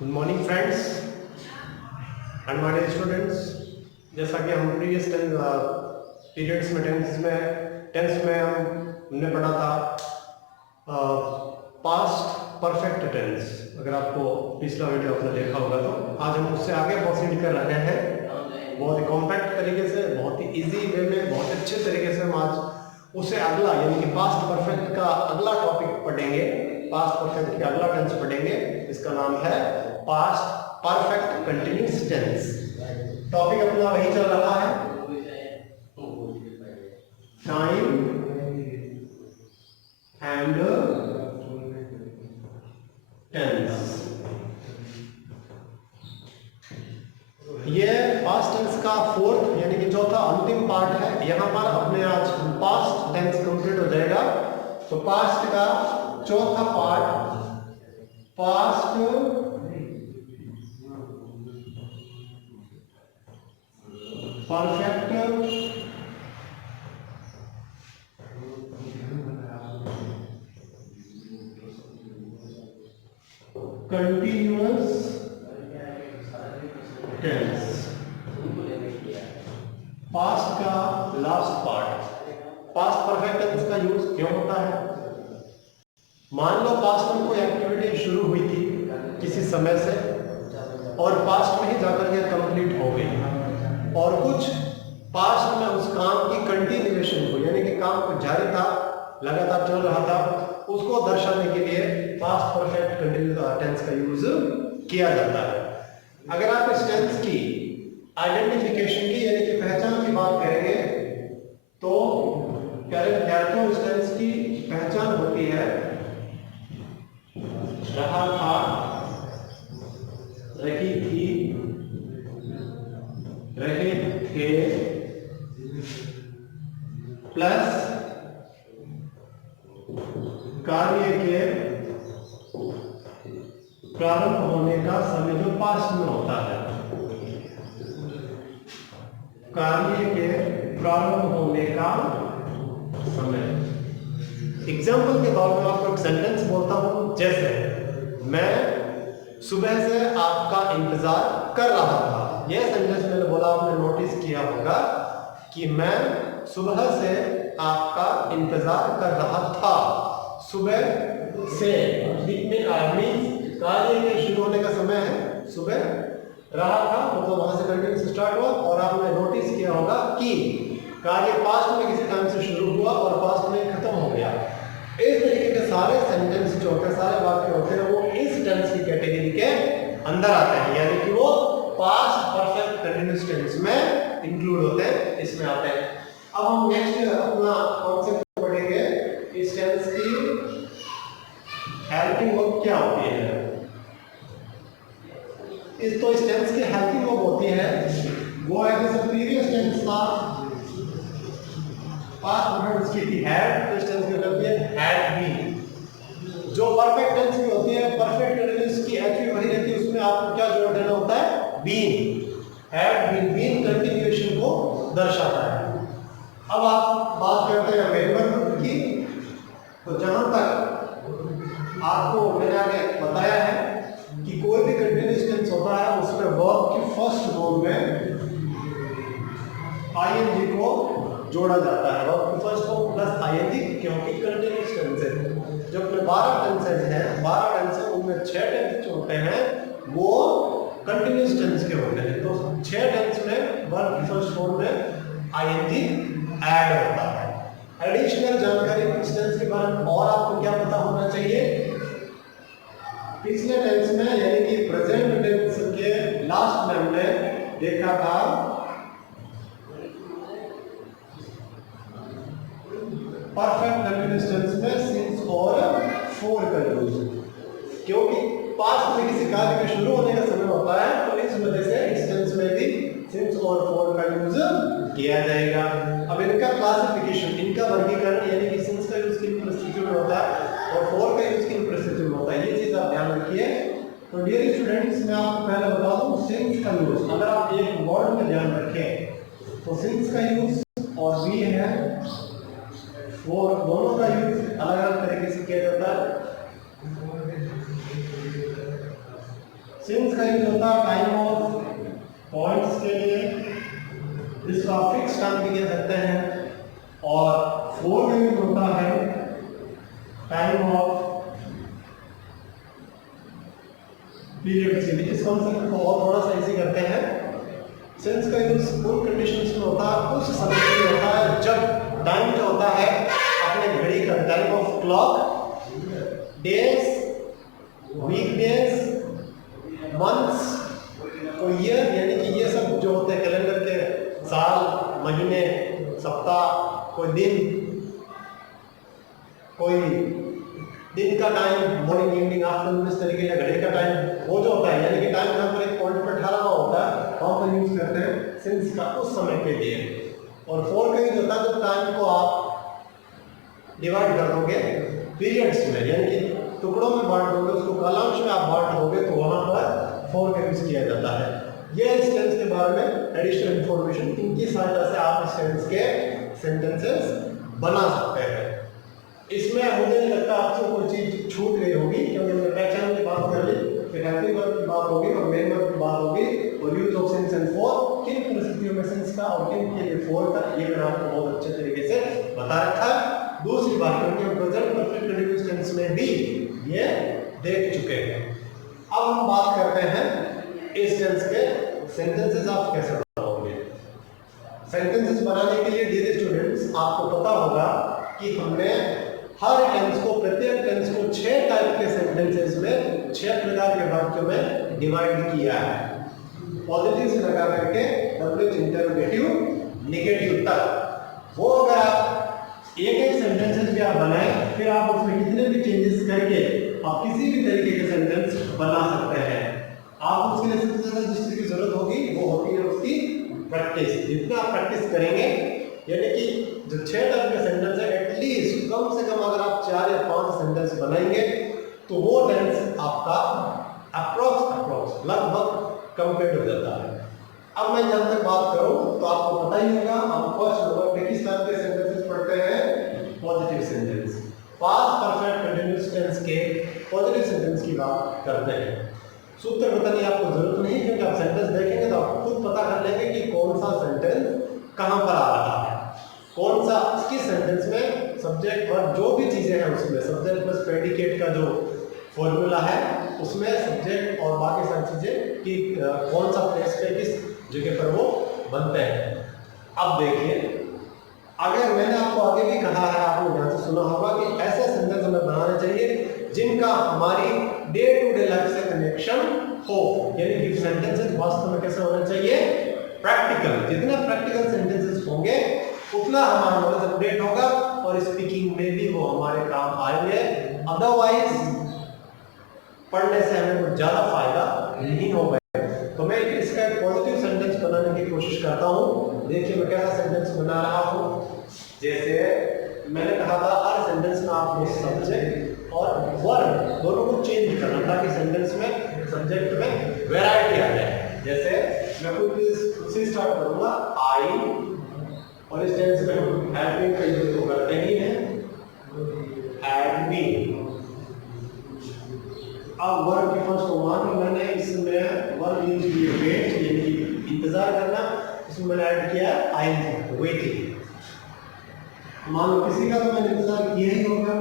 Good morning friends and my dear students. जैसा कि हम प्रीवियस पीरियड्स में टेंस में हमने पढ़ा था पास्ट परफेक्ट टेंस। अगर आपको पिछला वीडियो आपने देखा होगा तो आज हम उससे आगे प्रोसीड कर रहे हैं बहुत ही कॉम्पैक्ट तरीके से, बहुत ही इजी वे में, बहुत अच्छे तरीके से। हम आज उससे अगला यानी कि पास्ट परफेक्ट का अगला टॉपिक पढ़ेंगे, पास्ट परफेक्ट का अगला टेंस पढ़ेंगे। इसका नाम है past perfect continuous tense. Topic अपना वही चल रहा है, टाइम एंड टेंस। ये पास्ट टेंस का फोर्थ यानी कि चौथा अंतिम पार्ट है। यहां पर अपने आज पास्ट टेंस कंप्लीट हो जाएगा। तो पास्ट का चौथा part past perfect continuous tense. Past का last part. Past perfect tense का यूज क्यों होता है? मान लो पास्ट में कोई एक्टिविटी शुरू हुई थी किसी समय से और पास्ट में ही जाकर के कंप्लीट हो गई, और कुछ पास्ट में उस काम की कंटिन्यूएशन को यानी कि काम को जारी था, लगातार चल रहा था, उसको दर्शाने के लिए पास्ट परफेक्ट कंटिन्यूअस टेंस का यूज किया जाता है। अगर आप इस टेंस की आइडेंटिफिकेशन की यानी कि पहचान की बात करेंगे तो प्यारे विद्यार्थियों, इस टेंस की पहचान होती है रहा था, रही थी, रहे थे प्लस कार्य के प्रारंभ होने का समय जो पास्ट में होता है। कार्य के प्रारंभ होने का समय। एग्जाम्पल के तौर पर आपको एक सेंटेंस बोलता हूं, जैसे मैं सुबह से आपका इंतजार कर रहा था। यह सेंटेंस मैंने बोला, आपने नोटिस किया होगा कि मैं सुबह से आपका इंतजार कर रहा था। सुबह से कार्य के शुरू होने का समय है, सुबह रहा था मतलब वहां से कंटिन्यूअस स्टार्ट हुआ, और आपने नोटिस किया होगा कि कार्य पास्ट में किसी टाइम से शुरू हुआ और पास्ट में खत्म हो गया। इस तरीके के सारे सेंटेंस जो होते हैं, सारे वाक्य होते हैं, वो इस टेंस की कैटेगरी के अंदर आते हैं, यानी कि वो पास्ट परफेक्ट कंटिन्यूअस टेंस में इंक्लूड होते हैं, इसमें आते हैं। अब हम नेक्स्ट अपना कॉन्सेप्ट पढ़ेंगे, इस टेंस की हेल्पिंग वर्ब क्या होती है। इस टेंस की हेल्पिंग वर्ब होती है, वो है जैसे प्रीवियस टेंस था पास्ट परफेक्ट की थी हैड, तो इस टेंस की होती है हैड बीन। जो परफेक्ट टेंस की होती है, परफेक्ट कंटिन्यूअस की एच भी वही रहती है, उसमें आपको क्या जोड़ देना होता है? Been. Had been, been continuation को दर्शाता है। अब आप बात करते हैं मेन वर्ब की। तो जहां तक आपको मैंने आगे बताया है कि कोई भी कंटिन्यूअस टेंस होता है, उसमें वर्ब की फर्स्ट फॉर्म में आईएनजी को जोड़ा जाता है। वर्ब की फर्स्ट फॉर्म प्लस आईएनजी, क्योंकि कंटिन्यूअस टेंस है। जो अपने 12 टेंसेज हैं, 12 टेंस हैं, उनमें 6 टेंस जो होते हैं वो कंटिन्यूअस टेंस के होते हैं। तो 6 टेंस में वर्ब की फर्स्ट फॉर्म में आईएनजी ऐड होता है। एडिशनल जानकारी इस टेंस के बारे में और आपको क्या पता होना चाहिए? पिछले टेंस में यानी कि प्रेजेंट टेंस के लास्ट में हमने देखा था परफेक्ट कंटिन्यूअस टेंस में सिंस और फॉर का यूज, क्योंकि पास्ट में किसी कार्य के शुरू होने का समय होता है, तो इस वजह से इस टेंस में भी सिंस और फॉर का यूज किया जाएगा। अब इनका क्लासिफिकेशन, इनका वर्गीकरण यानी कि सिंस का यूज किन परिस्थितियों में होता है और फॉर का यूज किन परिस्थितियों में होता है, ये चीज आप ध्यान रखिए। तो डियर स्टूडेंट्स, मैं आपको पहले बता दूं सिंस का यूज। अगर आप एक वर्ड में ध्यान रखें तो सिंस का यूज और भी है फॉर, दोनों का यूज अलग अलग तरीके से किया जाता है। सिंस का यूज होता है टाइम ऑफ पॉइंट्स के लिए, जिसको आप फिक्स टाइम भी कह सकते हैं, और फोर का यूज होता है टाइम ऑफ पीरियड के लिए। इस कॉन्सेप्ट को और थोड़ा सा इजी करते हैं। सिंस का यूज उन कंडीशंस में होता है, उस समय में होता है जब टाइम जो होता है अपने घड़ी का time of clock, days, weekdays, months, तो ईयर यानी कि ये सब जो होते हैं कैलेंडर के साल, महीने, सप्ताह, कोई दिन का टाइम, मॉर्निंग, इवनिंग, आफ्टरनून, इस तरीके का घड़ी का टाइम वो जो होता है, यानी कि टाइम यहाँ पर एक पॉइंट पर ठहरा हुआ होता है, हम तो यूज करते हैं सिंस का उस समय के लिए। और फोर का यूज होता है जब टाइम को आप डिवाइड कर दोगे पीरियड्स में, यानी कि टुकड़ों में बांट दोगे, उसको कालांश में आप बांट दोगे, तो वहां पर फोर का यूज किया जाता है। ये इस टेंस के बारे में एडिशनल इंफॉर्मेशन, इनकी सहायता से आप इस टेंस के सेंटेंसेस बना सकते हैं। इसमें मुझे नहीं लगता आपसे कोई चीज छूट गई होगी, क्योंकि हमने पहचान की बात कर ली, फिर हेल्पिंग वर्ब की बात होगी और मेन वर्ब की बात होगी, और use of since and for, किन परिस्थितियों में सिंस का और किन के लिए फॉर का, ये मैंने आपको बहुत अच्छे तरीके से बता रखा है। दूसरी बात, क्योंकि हम प्रेजेंट परफेक्ट कंटीन्यूअस टेंस में भी ये देख चुके हैं। अब हम बात करते हैं इस टेंस के सेंटेंसेस आप कैसे बनाओगे। सेंटेंसेस बनाने के लिए डियर स्टूडेंट्स आपको पता होगा कि हमने हर टेंस को, प्रत्येक टेंस को 6 टाइप के सेंटेंसेस में, 6 प्रकार के वाक्यों में डिवाइड किया है। पॉजिटिव से लगा करके डब्ल्यू इंटरोगेटिव नेगेटिव तक। वो अगर आप एक सेंटेंसेस भी आप बनाएं, फिर आप उसमें कितने भी चेंजेस करके आप किसी भी तरीके के सेंटेंस बना सकते हैं। आप उसके लिए सबसे ज्यादा जिस चीज की जरूरत होगी वो होती है उसकी प्रैक्टिस। जितना आप प्रैक्टिस करेंगे, यानी कि जो 6 टाइप के सेंटेंस है, एटलीस्ट कम से कम अगर आप 4 या 5 सेंटेंस बनाएंगे तो वो टेंस आपका अप्रोक्स लगभग कंप्लीट हो जाता है। अब मैं जहां तक बात करूं तो आपको पता ही होगा, हम फर्स्ट नंबर पे किस टाइप के सेंटेंसेस पढ़ते हैं, positive sentence. Past perfect continuous tense के पॉजिटिव सेंटेंस की बात करते हैं। सूत्र बताने की आपको जरूरत नहीं, क्योंकि आप सेंटेंस देखेंगे तो आप खुद पता कर लेंगे कि कौन सा सेंटेंस कहां पर आ रहा है, कौन सा किस सेंटेंस में सब्जेक्ट वर्ब जो भी चीजें हैं उसमें सब्जेक्ट प्लस प्रेडिकेट का जो फॉर्मूला है उसमें सब्जेक्ट और बाकी सारी चीजें कि कौन सा प्लेस पे किस जगह पर वो बनते हैं। अब देखिए, अगर मैंने आपको आगे भी कहा है, आपने ध्यान से सुना होगा कि ऐसे सेंटेंस हमें बनाने चाहिए जिनका हमारी डे टू डे लाइफ से कनेक्शन हो, यानी कि सेंटेंसेस वास्तव में कैसे होने चाहिए, प्रैक्टिकल। जितने प्रैक्टिकल सेंटेंसेस होंगे उतना हमारा नॉलेज अपडेट होगा और स्पीकिंग में भी वो हमारे काम आएंगे। अदरवाइज पढ़ने से हमें कुछ ज्यादा फायदा नहीं होगा। तो मैं इसका एक पॉजिटिव सेंटेंस बनाने की कोशिश करता हूँ। देखिए मैं कैसा सेंटेंस बना रहा हूँ। जैसे मैंने कहा था हर सेंटेंस में आपको सब्जेक्ट और वर्ब दोनों को चेंज करना ताकि सेंटेंस में सब्जेक्ट में वैरायटी आ जाए। जैसे मैं खुद से स्टार्ट करूंगा, आई, और इस टेंस में हम हैड का यूज तो करते ही हैं, हैड बीन। अब वर्ब की फर्स्ट वन मैंने इसमें वर्ब यूज किया वेट, यानी कि इंतजार करना, इसमें मैंने ऐड किया आईएनजी, वेटिंग। मान लो किसी का तो मैंने इंतजार किया ही होगा,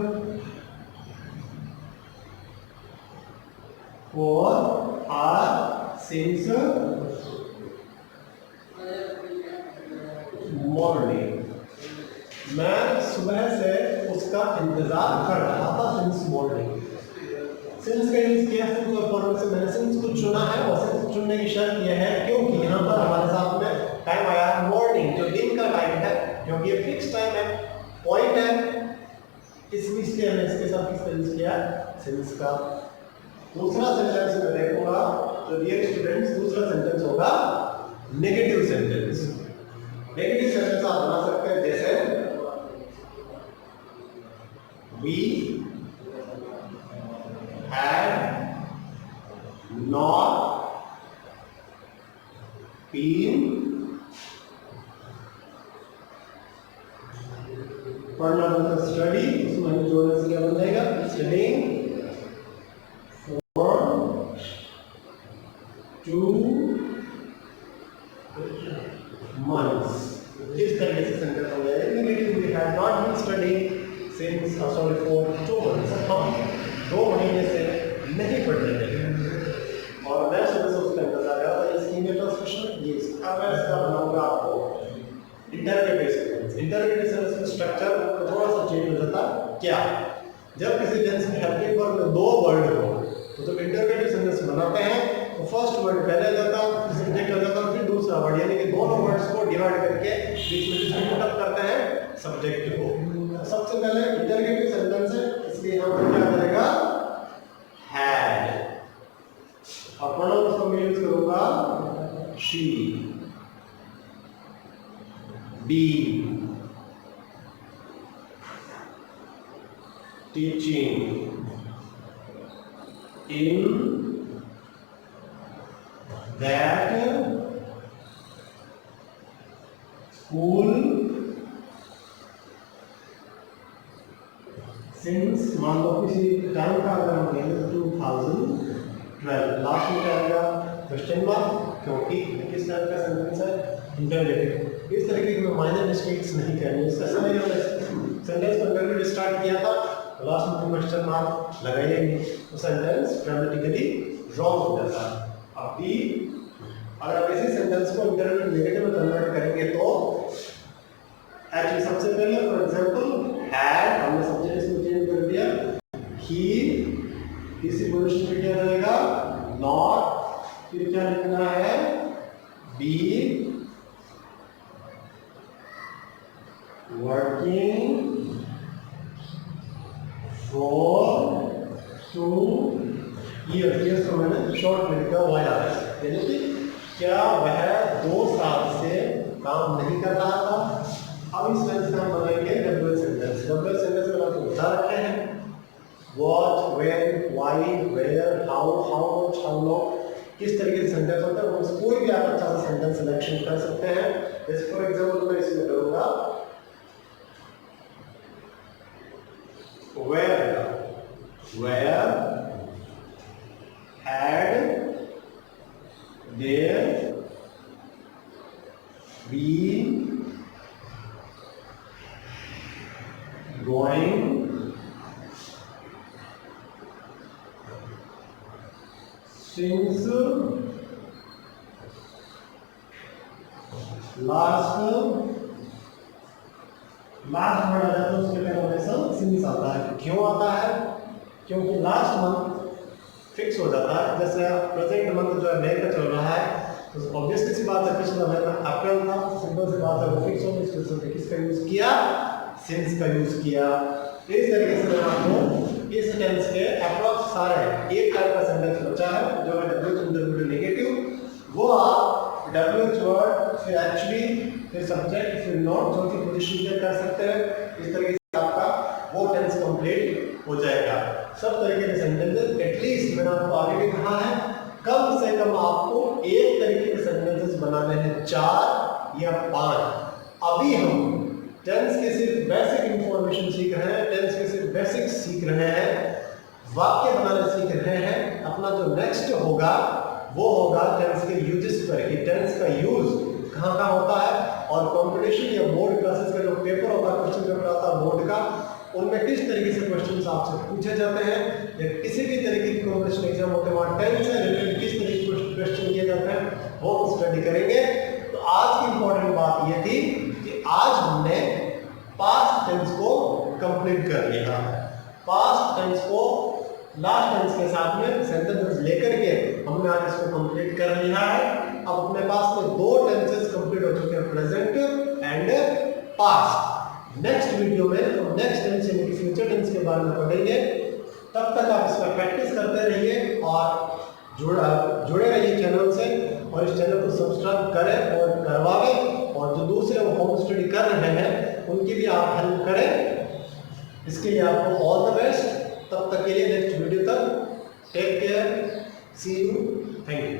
और आर सिंस मॉर्निंग, मैं सुबह से उसका इंतजार कर रहा था सिंस मॉर्निंग। सिंस का यूज किया सिंस और फॉर से मैंने सिंस को चुना है, और सिंस चुनने की शर्त यह है क्योंकि यहाँ पर हमारे साथ में टाइम आया है मॉर्निंग, जो दिन का टाइम है, क्योंकि ये फिक्स टाइम है, पॉइंट है, इसलिए हमने इसके साथ किसका यूज किया, सिंस का। दूसरा सेंटेंस में देखूंगा तो डियर स्टूडेंट्स दूसरा सेंटेंस होगा नेगेटिव सेंटेंस। नेगेटिव सेंटेंस आप बना सकते हैं जैसे we had not been, पढ़ना मतलब स्टडी, उसमें जोड़ने से क्या बन जाएगा, स्टडिंग फॉर 2 months। इस तरीके से सेंटेंस हो गया। Negative we have not been studying since sorry for 2 months। हम 2 महीने से नहीं पढ़ रहे थे और मैं सुबह से उसका इंतजार कर रहा था। इसकी ईमेल ट्रांसलेशन ये अब मैं इसका बनाऊंगा आपको इंटररोगेटिव सेंटेंस। इंटररोगेटिव सेंटेंस का स्ट्रक्चर थोड़ा सा चेंज हो जाता क्या, जब किसी टेंस में हेल्पिंग वर्ब में 2 वर्ड हो तो जब इंटररोगेटिव सेंटेंस बनाते हैं तो फर्स्ट वर्ड पहले आ जाता है, फिर सब्जेक्ट आ जाता है, फिर दूसरा वर्ड, यानी कि दोनों वर्ड्स को डिवाइड करके बीच में डिस्ट्रीब्यूट अप करते हैं सब्जेक्ट को। सबसे पहले इंटररोगेटिव सेंटेंस है, इसलिए हम क्या करेगा हैड, और प्रोनाउन उसको मैं यूज करूंगा she, be, teaching, in that school since मान लो किसी टाइम का अगर हम लेंगे 2012, लास्ट में क्या आएगा क्वेश्चन मार्क, क्योंकि किस टाइप का सेंटेंस है इंटररोगेटिव। इस तरीके की माइनर मिस्टेक्स नहीं करनी। इसका समय जब सेंटेंस को इंटररोगेटिव स्टार्ट किया था लास्ट में क्वेश्चन मार्क लगाइए तो सेंटेंस ग्रामेटिकली रॉन्ग हो जाता है। अभी अगर आप इसी सेंटेंस को इंटररोगेटिव नेगेटिव में कन्वर्ट करेंगे तो एक्चुअली सबसे पहले फॉर एग्जांपल हैड हमने सब्जेक्ट इसमें चेंज कर दिया, ही इसी पोजीशन पे क्या रहेगा नॉट, फिर क्या लिखना है बी वर्किंग for 2 years को मैंने शॉर्ट में लिखा YRS, यानी कि क्या वह 2 साल से काम नहीं कर रहा था। अब इस सेंटेंस का हम बनाएंगे WH सेंटेंस। WH सेंटेंस में आपको बता रखे हैं what, when, why, where, how, how much, how long, किस तरीके से सेंटेंस होता है। उस कोई भी आप अच्छा सा सेंटेंस सिलेक्शन कर सकते हैं। जैसे फॉर एग्जांपल मैं इसमें करूंगा where had there been going since last word आ जाता है उसके पहले हमेशा सिंस आता है। क्यों आता है? क्योंकि लास्ट मंथ फिक्स हो जाता है। जैसे प्रेजेंट मंथ जो है मई का चल रहा है तो ऑब्वियसली सी बात है पिछला महीना अप्रैल था, सिंपल सी बात है वो फिक्स हो गई। इसको किसका यूज किया? सिंस का यूज किया। इस तरीके से मैं आपको इस टेंस के अप्रॉक्स सारे एक टाइप का सेंटेंस बचा है जो है WH इंटररोगेटिव नेगेटिव, वो आप WH वर्ड फिर एक्चुअली फिर सब्जेक्ट फिर नॉट जो की पोजीशन पे कर सकते हैं। इस तरीके से आपका वो टेंस कंप्लीट हो जाएगा। सब तरीके के सेंटेंसेस एटलीस्ट मैंने आपको आगे भी कहा है कम से कम आपको एक तरीके के सेंटेंसेस बनाने हैं 4 या 5। अभी हम टेंस के सिर्फ बेसिक इंफॉर्मेशन सीख रहे हैं, टेंस के सिर्फ बेसिक सीख रहे हैं, वाक्य बनाने सीख रहे हैं। अपना जो नेक्स्ट होगा वो होगा टेंस के यूजेस पर कि टेंस का यूज कहाँ कहाँ होता है और कंपटीशन या बोर्ड क्लासेस का जो पेपर होता है, क्वेश्चन पेपर आता है बोर्ड का, उनमें किस तरीके से क्वेश्चंस आपसे पूछे जाते हैं या किसी भी तरीके की कंपटीशन एग्जाम होते हैं वहाँ टेंस से रिलेटेड किस तरीके के क्वेश्चन किए जाते हैं वो स्टडी करेंगे। तो आज की इंपॉर्टेंट बात ये थी कि आज हमने पास्ट टेंस को कंप्लीट कर लिया है। पास्ट टेंस को लास्ट टेंस के साथ में सेंटेंसेस लेकर के हमने आज इसको कंप्लीट कर लिया है। अब अपने पास में 2 टेंसेस कंप्लीट हो चुके हैं, present and past. Next video में हम नेक्स्ट टेंस यानी कि फ्यूचर टेंस के बारे में पढ़ेंगे। तब तक आप इसका प्रैक्टिस करते रहिए और जुड़े रहिए चैनल से और इस चैनल को सब्सक्राइब करें और करवाएं और जो दूसरे होम स्टडी कर रहे हैं उनकी भी आप हेल्प करें। इसके लिए आपको ऑल द बेस्ट। तब तक के लिए नेक्स्ट वीडियो तक take care, see you, thank you.